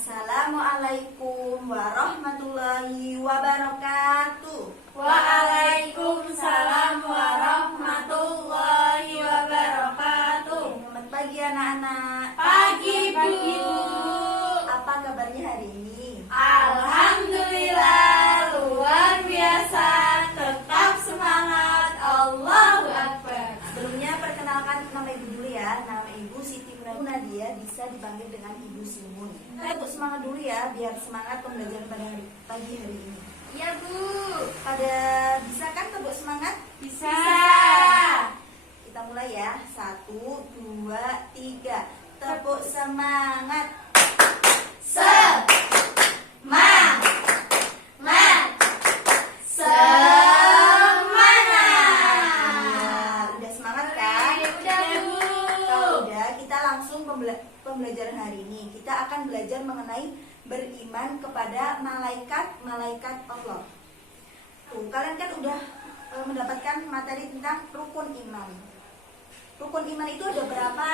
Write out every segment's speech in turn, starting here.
Assalamualaikum warahmatullahi wabarakatuh. Waalaikumsalam warahmatullahi wabarakatuh. Selamat pagi anak-anak. Pagi, Bu. Apa kabarnya hari ini? Alhamdulillah, luar biasa. Tetap semangat. Allahu Akbar. Sebelumnya perkenalkan nama ibu dulu ya. Nama ibu Siti Nadia, bisa dipanggil dengan Ibu Simun. Kita semangat dulu ya, biar semangat pembelajaran pada pagi hari ini. Iya, Bu. Pada bisa kan tebuk semangat? Bisa. Kita mulai ya. 1, 2, 3. Tepuk semangat. Semangat. Udah semangat kan? Udah, Bu. Kalau udah, kita langsung pembelajaran hari ini. Kita akan belajar mengenai beriman kepada malaikat Allah. Tuh, kalian kan udah mendapatkan materi tentang rukun iman. Rukun iman itu ada berapa?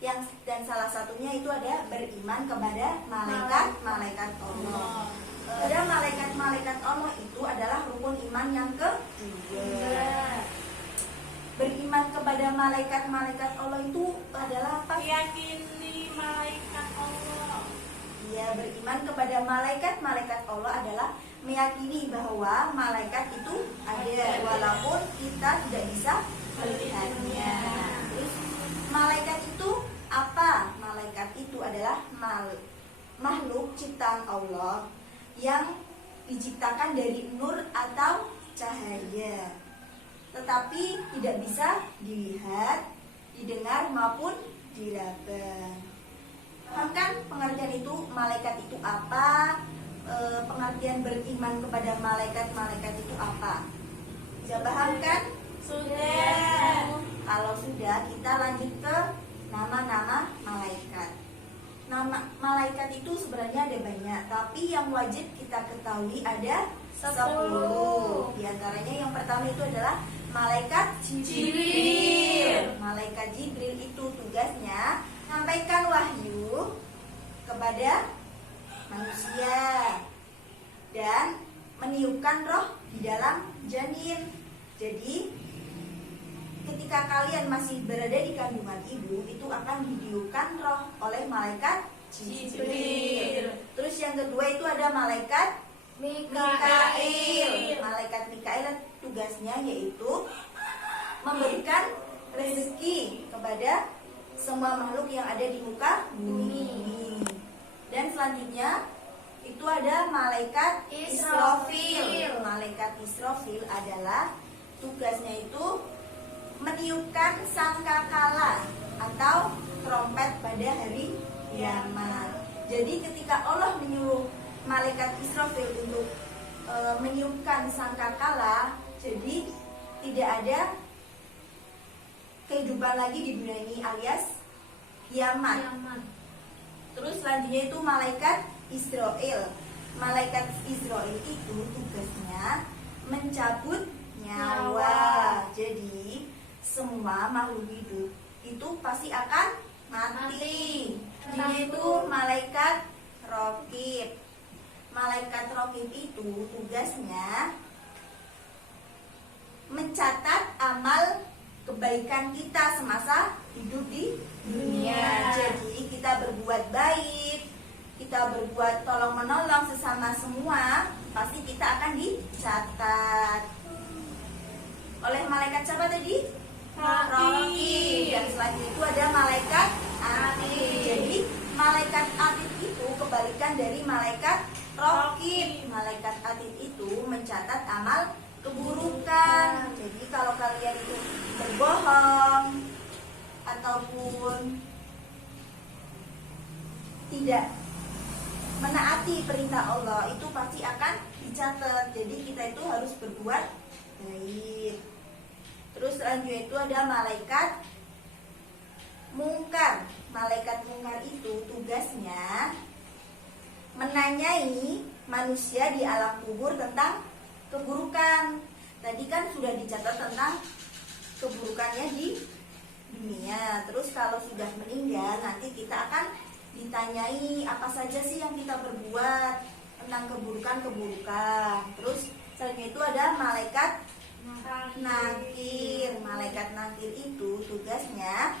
6. Dan salah satunya itu ada beriman kepada malaikat Allah. Pada malaikat Allah itu adalah rukun iman yang kedua. Beriman kepada malaikat Allah itu adalah apa? Meyakini malaikat Allah. Ya, beriman kepada malaikat Allah adalah meyakini bahwa malaikat itu ada walaupun kita tidak bisa melihatnya. Terus malaikat itu apa? Malaikat itu adalah makhluk ciptaan Allah yang diciptakan dari nur atau cahaya, tetapi tidak bisa dilihat, didengar maupun diraba. Paham kan pengertian itu malaikat itu apa? Pengertian beriman kepada malaikat itu apa? Bisa paham kan? Sudah. Kalau sudah, kita lanjut ke nama-nama malaikat. Nama malaikat itu sebenarnya ada banyak, tapi yang wajib kita ketahui ada 10. Di antaranya yang pertama itu adalah malaikat Jibril. Malaikat Jibril itu tugasnya sampaikan wahyu kepada manusia dan meniupkan roh di dalam janin. Jadi ketika kalian masih berada di kandungan ibu, itu akan ditiupkan roh oleh malaikat Jibril. Terus yang kedua itu ada malaikat Mikail. Malaikat Mikail tugasnya yaitu memberikan rezeki kepada semua makhluk yang ada di muka bumi ini. Dan selanjutnya itu ada malaikat Israfil. Malaikat Israfil adalah tugasnya itu meniupkan sangkakala atau trompet pada hari kiamat. Jadi ketika Allah menyuruh malaikat Israfil untuk meniupkan sangkakala, jadi tidak ada kehidupan lagi di dunia ini alias kiamat. Terus selanjutnya itu malaikat Israel. Malaikat Israel itu tugasnya mencabut nyawa. Jadi semua makhluk hidup itu pasti akan mati. Ini itu malaikat Raqib. Malaikat Raqib itu tugasnya mencatat amal kebaikan kita semasa hidup di dunia. Jadi kita berbuat baik, kita berbuat tolong menolong sesama semua, pasti kita akan dicatat oleh malaikat siapa tadi? Raqib. Dan selanjutnya itu ada malaikat Atid. Jadi malaikat Atid itu kebalikan dari malaikat Raqib. Malaikat Atid itu mencatat amal keburukan. Jadi kalau kalian itu berbohong ataupun tidak menaati perintah Allah, itu pasti akan dicatat. Jadi kita itu harus berbuat baik. Terus selanjutnya itu ada malaikat Mungkar. Malaikat Mungkar itu tugasnya menanyai manusia di alam kubur tentang keburukan. Tadi kan sudah dicatat tentang keburukannya di dunia. Terus kalau sudah meninggal, nanti kita akan ditanyai apa saja sih yang kita berbuat tentang keburukan-keburukan. Terus selanjutnya itu ada malaikat nakir. Malaikat nakir itu tugasnya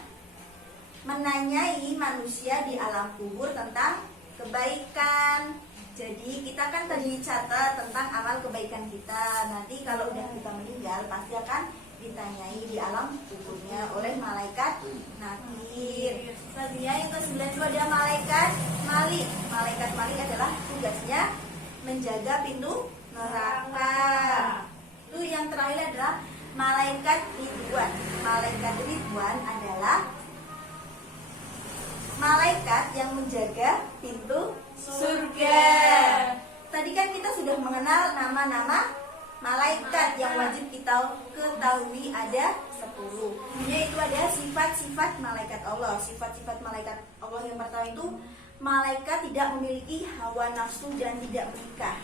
menanyai manusia di alam kubur tentang kebaikan. Jadi kita kan tadi catat tentang amal kebaikan kita. Nanti kalau udah kita meninggal pasti akan ditanyai di alam kuburnya oleh malaikat nakir. Selanjutnya yang ke-9 itu ada malaikat malik. Malaikat malik adalah tugasnya menjaga pintu neraka. Itu yang terakhir adalah malaikat Ridwan. Malaikat Ridwan adalah malaikat yang menjaga pintu surga. Tadi kan kita sudah mengenal nama-nama malaikat yang wajib kita ketahui ada 10. Yaitu ada sifat-sifat malaikat Allah. Sifat-sifat malaikat Allah yang pertama itu malaikat tidak memiliki hawa nafsu dan tidak menikah.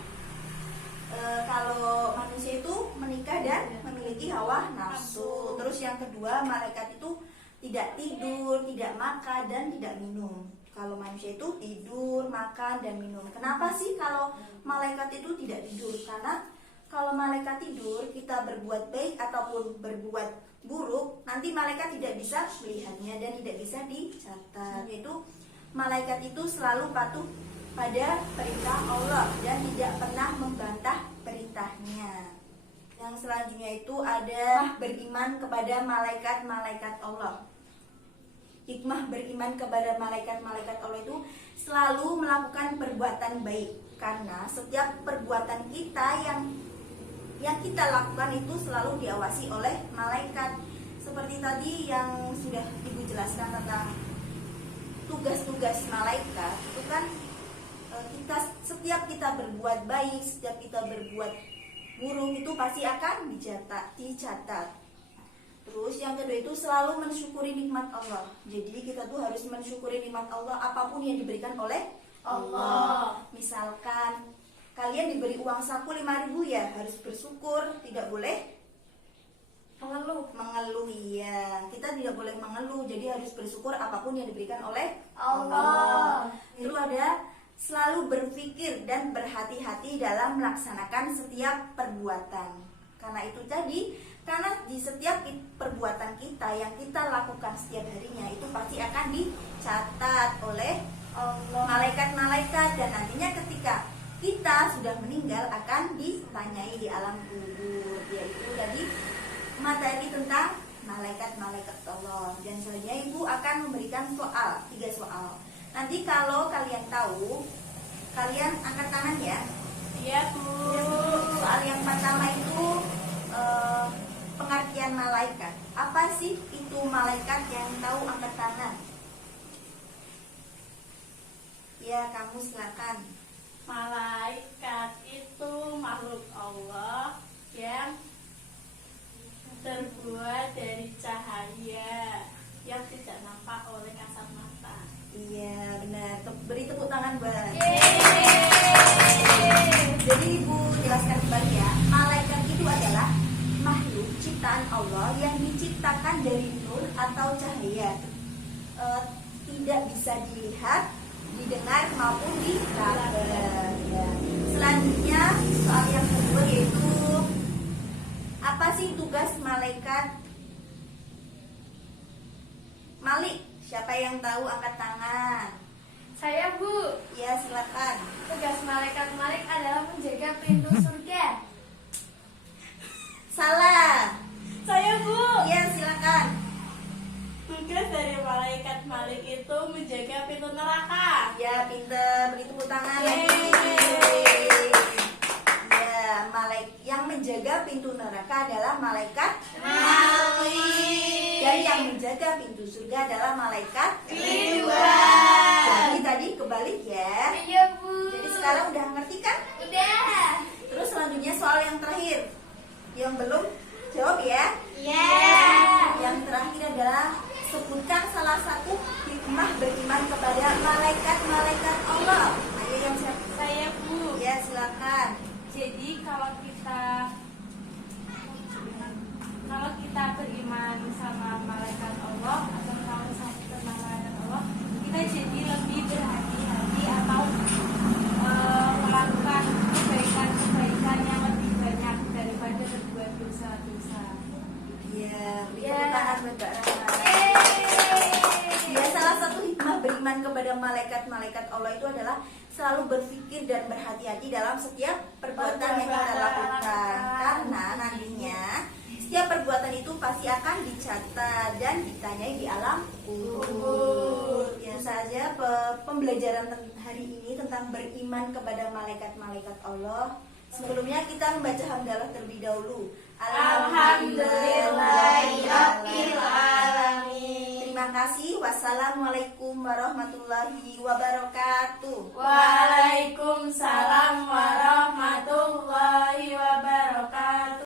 Kalau manusia itu menikah dan memiliki hawa nafsu. Terus yang kedua, malaikat itu tidak tidur, tidak makan dan tidak minum. Kalau manusia itu tidur, makan dan minum. Kenapa sih kalau malaikat itu tidak tidur? Karena kalau malaikat tidur, kita berbuat baik ataupun berbuat buruk, nanti malaikat tidak bisa melihatnya dan tidak bisa dicatat. Yaitu malaikat itu selalu patuh pada perintah Allah dan tidak pernah membantah perintahnya. Yang selanjutnya itu ada beriman kepada malaikat-malaikat Allah. Hikmah beriman kepada malaikat-malaikat Allah itu selalu melakukan perbuatan baik, karena setiap perbuatan kita yang kita lakukan itu selalu diawasi oleh malaikat. Seperti tadi yang sudah Ibu jelaskan tentang tugas-tugas malaikat, itu kan setiap kita berbuat baik, setiap kita berbuat buruk itu pasti akan dicatat. Terus yang kedua itu selalu mensyukuri nikmat Allah. Jadi kita tuh harus mensyukuri nikmat Allah apapun yang diberikan oleh Allah. Misalkan kalian diberi uang saku 5.000 ya, harus bersyukur, tidak boleh mengeluh ya. Kita tidak boleh mengeluh, jadi harus bersyukur apapun yang diberikan oleh Allah. Itu ada selalu berpikir dan berhati-hati dalam melaksanakan setiap perbuatan. Karena itu tadi, karena di setiap perbuatan kita yang kita lakukan setiap harinya itu pasti akan dicatat oleh malaikat-malaikat, dan nantinya ketika kita sudah meninggal akan ditanyai di alam kubur. Yaitu tadi materi tentang malaikat-malaikat Allah. Dan selanjutnya Ibu akan memberikan 3 soal. Nanti kalau kalian tahu, kalian angkat tangan ya. Iya, Bu. Soal yang pertama itu pengertian malaikat. Apa sih itu malaikat? Yang tahu angkat tangan. Ya, kamu silakan. Malaikat itu makhluk Allah yang terbuat dari cahaya yang tidak nampak oleh kasat mata. Iya, benar. Beri tepuk tangan buat. Jadi Ibu jelaskan kembali ya. Malaikat itu adalah makhluk ciptaan Allah yang diciptakan dari nur atau cahaya. Tidak bisa dilihat, didengar maupun diraba. Ya. Selanjutnya soal yang kedua yaitu apa sih tugas malaikat Malik? Siapa yang tahu angkat tangan? Saya, Bu. Ya, silakan. Tugas malaikat Malik adalah menjaga pintu surga. Salah. Saya, Bu. Ya, silakan. Tugas dari malaikat Malik itu menjaga pintu neraka. Ya, pinter. Beri tepuk tangan lagi. Ya, yang menjaga pintu neraka adalah malaikat Malik. dan yang menjaga pintu surga adalah malaikat Ridwan. Jadi tadi kebalik ya. Iya, Bu. Jadi sekarang udah ngerti kan? Udah. Terus selanjutnya soal yang terakhir. Yang belum jawab ya. Iya. Yang terakhir adalah sebutkan salah satu hikmah beriman kepada malaikat-malaikat Allah. Ayo yang siap. Saya, Bu. Ya, silakan. Jadi kalau kita beriman sama malaikat Allah atau tahu tentang malaikat Allah, kita jadi lebih berhati Beri Ya. tepuk tangan buat Mbak Rahma. Ya, salah satu hikmah beriman kepada malaikat-malaikat Allah itu adalah selalu berpikir dan berhati-hati dalam setiap perbuatan yang kita lakukan. Karena nantinya setiap perbuatan itu pasti akan dicatat dan ditanyai di alam kubur. Ya saja pembelajaran hari ini tentang beriman kepada malaikat-malaikat Allah. Sebelumnya kita membaca hamdalah terlebih dahulu. Alhamdulillahirabbil alamin. Terima kasih. Wassalamualaikum warahmatullahi wabarakatuh. Waalaikumsalam warahmatullahi wabarakatuh.